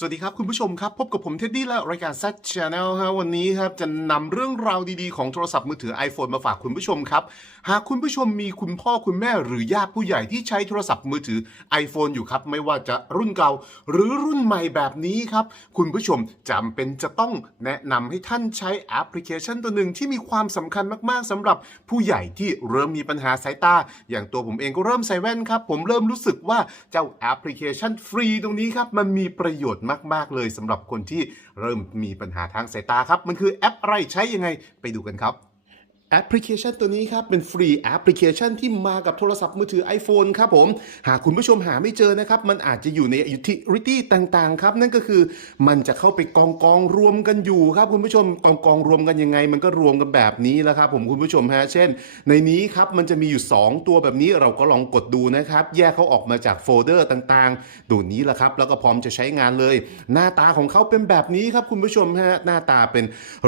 สวัสดีครับ คุณผู้ชมครับ พบกับผมเท็ดดี้และรายการ Z Channel ฮะวันนี้ครับจะนำเรื่องราวดีๆ ของโทรศัพท์มือถือ iPhone มาฝากคุณผู้ชมครับ หากคุณผู้ชมมีคุณพ่อคุณแม่หรือญาติผู้ใหญ่ที่ใช้โทรศัพท์มือถือ iPhone อยู่ครับ ไม่ว่าจะรุ่นเก่าหรือรุ่นใหม่แบบนี้ครับ คุณผู้ชมจำเป็นจะต้องแนะนำให้ท่านใช้แอปพลิเคชันตัวหนึ่งที่มีความสำคัญมากๆสำหรับผู้ใหญ่ที่เริ่มมีปัญหาสายตา อย่างตัวผมเองก็เริ่มใส่แว่นครับผมเริ่มรู้สึกว่าเจ้าแอปพลิเคชันฟรีตรงนี้ครับมันมีประโยชน์มาก ๆ เลยสำหรับคนที่เริ่มมีปัญหาทางสายตาครับ มันคือแอปอะไรใช้ยังไงไปดูกันครับ แอปพลิเคชันตัวนี้ครับ เป็นฟรีแอปพลิเคชันที่มากับโทรศัพท์มือถือ iPhone ครับผม หากคุณผู้ชมหาไม่เจอนะครับ มันอาจจะอยู่ใน utility ต่างๆ ครับ นั่นก็คือมันจะเข้าไปกองกองรวมกันอยู่ครับคุณผู้ชมกองกองรวมกันยังไง มันก็รวมกันแบบนี้แหละครับผมคุณผู้ชมฮะเช่น ในนี้ครับมันจะมีอยู่ 2 ตัวแบบนี้เราก็ลองกดดูนะครับ แยกเขาออกมาจากโฟลเดอร์ต่างๆดูนี้แหละครับแล้วก็พร้อมจะใช้งานเลย หน้าตาของเขาเป็นแบบนี้ครับคุณผู้ชมฮะหน้าตาเป็น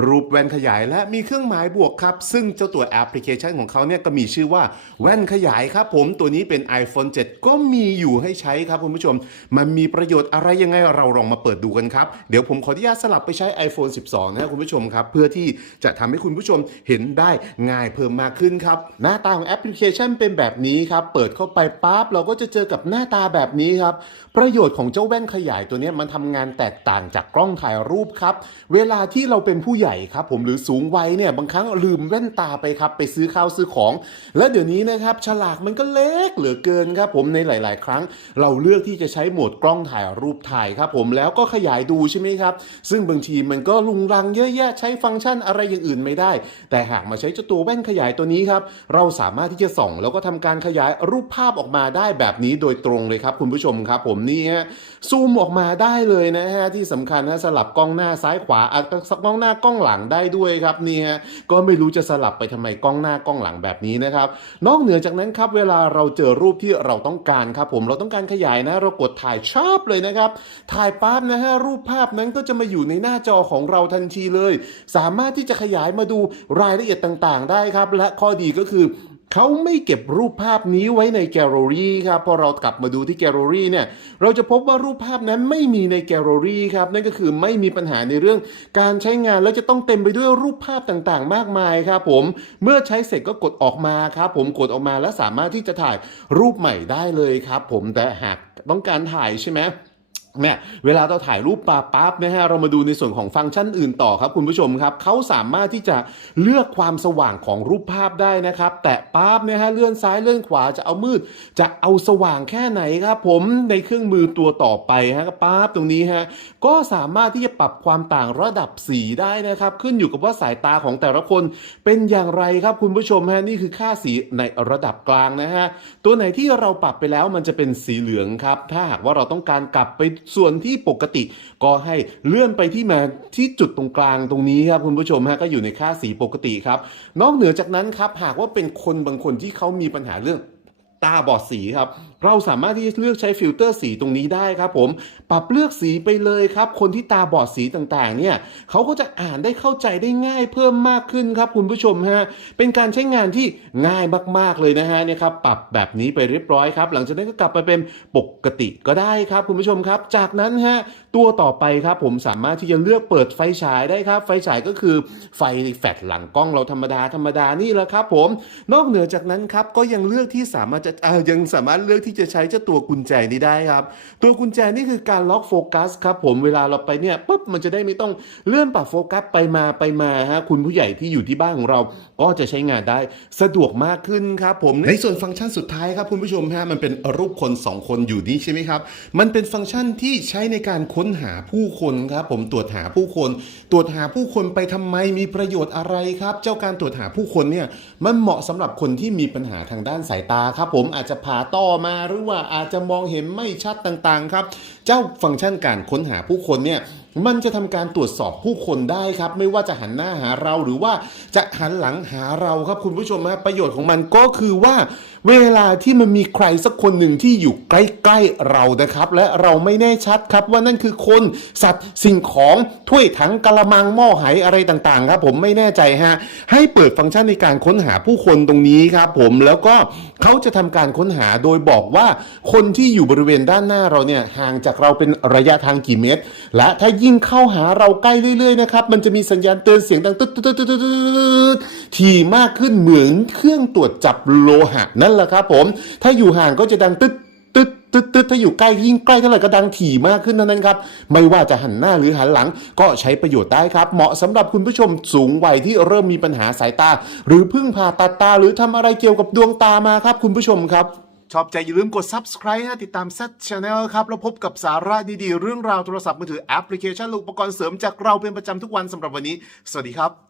รูปแว่นขยายและมีเครื่องหมายบวกครับซึ่งเจ้าตัวแอปพลิเคชันของเขาเนี่ยก็มีชื่อว่าแว่นขยายครับผมตัวนี้เป็น iPhone 7 ก็มีอยู่ให้ใช้ครับคุณผู้ชม มันมีประโยชน์อะไรยังไงเราลองมาเปิดดูกันครับ เดี๋ยวผมขออนุญาตสลับไปใช้ iPhone 12 นะครับคุณผู้ชมครับ เพื่อที่จะทำให้คุณผู้ชมเห็นได้ง่ายเพิ่มมากขึ้นครับ หน้าตาของแอปพลิเคชันเป็นแบบนี้ครับ เปิดเข้าไปปั๊บเราก็จะเจอกับหน้าตาแบบนี้ครับ ประโยชน์ของเจ้าแว่นขยายตัวนี้มันทำงานแตกต่างจากกล้องถ่ายรูปครับ เวลาที่เราเป็นผู้ใหญ่ครับผมหรือสูงวัยเนี่ยบางครั้งลืมแว่นตาไปครับไปซื้อข้าวซื้อของ และเดี๋ยวนี้นะครับฉลากมันก็เล็กเหลือเกินครับผมในหลาย ๆ ครั้ง เราเลือกที่จะใช้โหมดกล้องถ่ายรูปถ่ายครับผมแล้วก็ขยายดูใช่ไหมครับ ซึ่งบางทีมันก็ลุงรังเยอะแยะใช้ฟังก์ชันอะไรอย่างอื่นไม่ได้ แต่หากมาใช้เจ้าตัวแว่นขยายตัวนี้ครับเราสามารถที่จะส่อง แล้วก็ทำการขยายรูปภาพออกมาได้แบบนี้โดยตรงเลยครับคุณผู้ชมครับผมนี่ฮะซูมออกมาได้เลยนะฮะที่สำคัญนะสลับกล้องหน้าซ้ายขวาอะกล้องหน้ากล้องหลังได้ด้วยครับนี่ฮะก็ไม่รู้จะสลับไปทำไมกล้องหน้ากล้องหลังแบบนี้นะครับ นอกเหนือจากนั้นครับเวลาเราเจอรูปที่เราต้องการครับผมเราต้องการขยายนะ เรากดถ่ายชอบเลยนะครับ ถ่ายปั๊บนะฮะรูปภาพนั้นก็จะมาอยู่ในหน้าจอของเราทันทีเลย สามารถที่จะขยายมาดูรายละเอียดต่างๆ ได้ครับ และข้อดีก็คือ เขาไม่เก็บรูปภาพนี้ไว้ในแกลเลอรี่ครับพอเรากลับมาดูที่แกลเลอรี่เนี่ยเราจะพบว่ารูปภาพนั้นไม่มีในแกลเลอรี่ครับนั่นก็คือไม่มีปัญหาในเรื่องการใช้งานแล้วจะต้องเต็มไปด้วยรูปภาพต่างๆ มากมายครับผมเมื่อใช้เสร็จก็กดออกมาครับผมกดออกมาแล้วสามารถที่จะถ่ายรูปใหม่ได้เลยครับผมแต่หากต้องการถ่ายใช่ไหม เนี่ยเวลาเราถ่ายรูปปาปั๊บนะฮะเรามาดูในส่วนของฟังก์ชันอื่นต่อครับคุณผู้ชมครับเขาสามารถที่จะเลือกความสว่างของรูปภาพได้นะครับแต่ปั๊บนี่ยฮะเลื่อนซ้ายเลื่อนขวาจะเอามืด จะเอาสว่างแค่ไหนครับผมในเครื่องมือตัวต่อไปฮะปั๊บตรงนี้ฮะก็สามารถที่จะปรับความต่างระดับสีได้นะครับขึ้นอยู่กับว่าสายตาของแต่ละคนเป็นอย่างไรครับคุณผู้ชมฮะนี่คือค่าสีในระดับกลางนะฮะตัวไหนที่เราปรับไปแล้วมันจะเป็นสีเหลืองครับถ้าหากว่าเราต้องการกลับไปส่วนที่ปกติก็ให้เลื่อนไปที่มาที่จุดตรงกลางตรงนี้ครับคุณผู้ชมฮะก็อยู่ในค่าสีปกติครับ นอกเหนือจากนั้นครับหากว่าเป็นคนบางคนที่เขามีปัญหาเรื่องตาบอดสีครับ เราสามารถที่จะเลือกใช้ฟิลเตอร์สีตรงนี้ได้ครับผม ปรับเลือกสีไปเลยครับ คนที่ตาบอดสีต่างๆ เนี่ยเขาก็จะอ่านได้เข้าใจได้ง่ายเพิ่มมากขึ้นครับคุณผู้ชมฮะ เป็นการใช้งานที่ง่ายมากๆเลยนะฮะเนี่ยครับ ปรับแบบนี้ไปเรียบร้อยครับ หลังจากนั้นก็กลับไปเป็นปกติก็ได้ครับคุณผู้ชมครับ จากนั้นฮะตัวต่อไปครับผมสามารถที่จะเลือกเปิดไฟฉายได้ครับ ไฟฉายก็คือไฟแฟลชหลังกล้องเราธรรมดาธรรมดานี่แหละครับ ผม นอกเหนือจากนั้นครับก็ยังเลือกที่สามารถจะเออยังสามารถเลือกที่จะใช้เจ้าตัวกุญแจนี้ได้ครับ ตัวกุญแจนี่คือการล็อกโฟกัสครับผมเวลาเราไปเนี่ยปุ๊บมันจะได้ไม่ต้องเลื่อนปรับโฟกัสไปมาไปมาฮะคุณผู้ใหญ่ที่อยู่ที่บ้านของเราก็จะใช้งานได้สะดวกมากขึ้นครับผมในส่วนฟังก์ชันสุดท้ายครับคุณผู้ชมฮะมันเป็นรูปคน 2 คนอยู่นี่ใช่ไหมครับ มันเป็นฟังก์ชันที่ใช้ในการค้นหาผู้คนครับผมตรวจหาผู้คน ตรวจหาผู้คนไปทำไมมีประโยชน์อะไรครับ เจ้าการตรวจหาผู้คนเนี่ยมันเหมาะสำหรับคนที่มีปัญหาทางด้านสายตาครับผมอาจจะผ่าต้อมาหรือว่าอาจจะมองเห็นไม่ชัดต่างๆครับ เจ้าฟังก์ชันการค้นหาผู้คนเนี่ย มันจะทำการตรวจสอบผู้คนได้ครับ ไม่ว่าจะหันหน้าหาเราหรือว่าจะหันหลังหาเราครับคุณผู้ชมฮะประโยชน์ของมันก็คือว่า เวลาที่มันมีใครสักคนหนึ่งที่อยู่ใกล้ๆเรานะครับ และเราไม่แน่ชัดครับว่านั่นคือคนสัตว์สิ่งของถ้วยถังกะละมังหม้อไหอะไรต่างๆ ครับผมไม่แน่ใจฮะให้เปิดฟังก์ชันในการค้นหาผู้คนตรงนี้ครับผมแล้วก็เขาจะทำการค้นหาโดยบอกว่าคนที่อยู่บริเวณด้านหน้าเราเนี่ยห่างจากเราเป็นระยะทางกี่เมตร และถ้ายิ่งเข้าหาเราใกล้เรื่อยๆนะครับ มันจะมีสัญญาณเตือนเสียงดังตึ๊ดตึ๊ดตึ๊ดตึ๊ดถี่มากขึ้นเหมือนเครื่องตรวจจับโลหะนั่นแหละครับผม ถ้าอยู่ห่างก็จะดังตึ๊ดตึ๊ดตึ๊ดตึ๊ดถ้าอยู่ใกล้ยิ่งใกล้เท่าไหร่ก็ดังถี่มากขึ้นเท่านั้นครับ ไม่ว่าจะหันหน้าหรือหันหลังก็ใช้ประโยชน์ได้ครับ เหมาะสำหรับคุณผู้ชมสูงวัยที่เริ่มมีปัญหาสายตา หรือพิ่งผ่าตัดตาหรือทำอะไรเกี่ยวกับดวงตามาครับคุณผู้ชมครับ ชอบใจอย่าลืมกด subscribe นะติดตาม Set Channel ครับ แล้วพบกับสาระดีๆ เรื่องราวโทรศัพท์มือถือแอปพลิเคชันและอุปกรณ์เสริมจากเราเป็นประจำทุกวันสำหรับวันนี้ สวัสดีครับ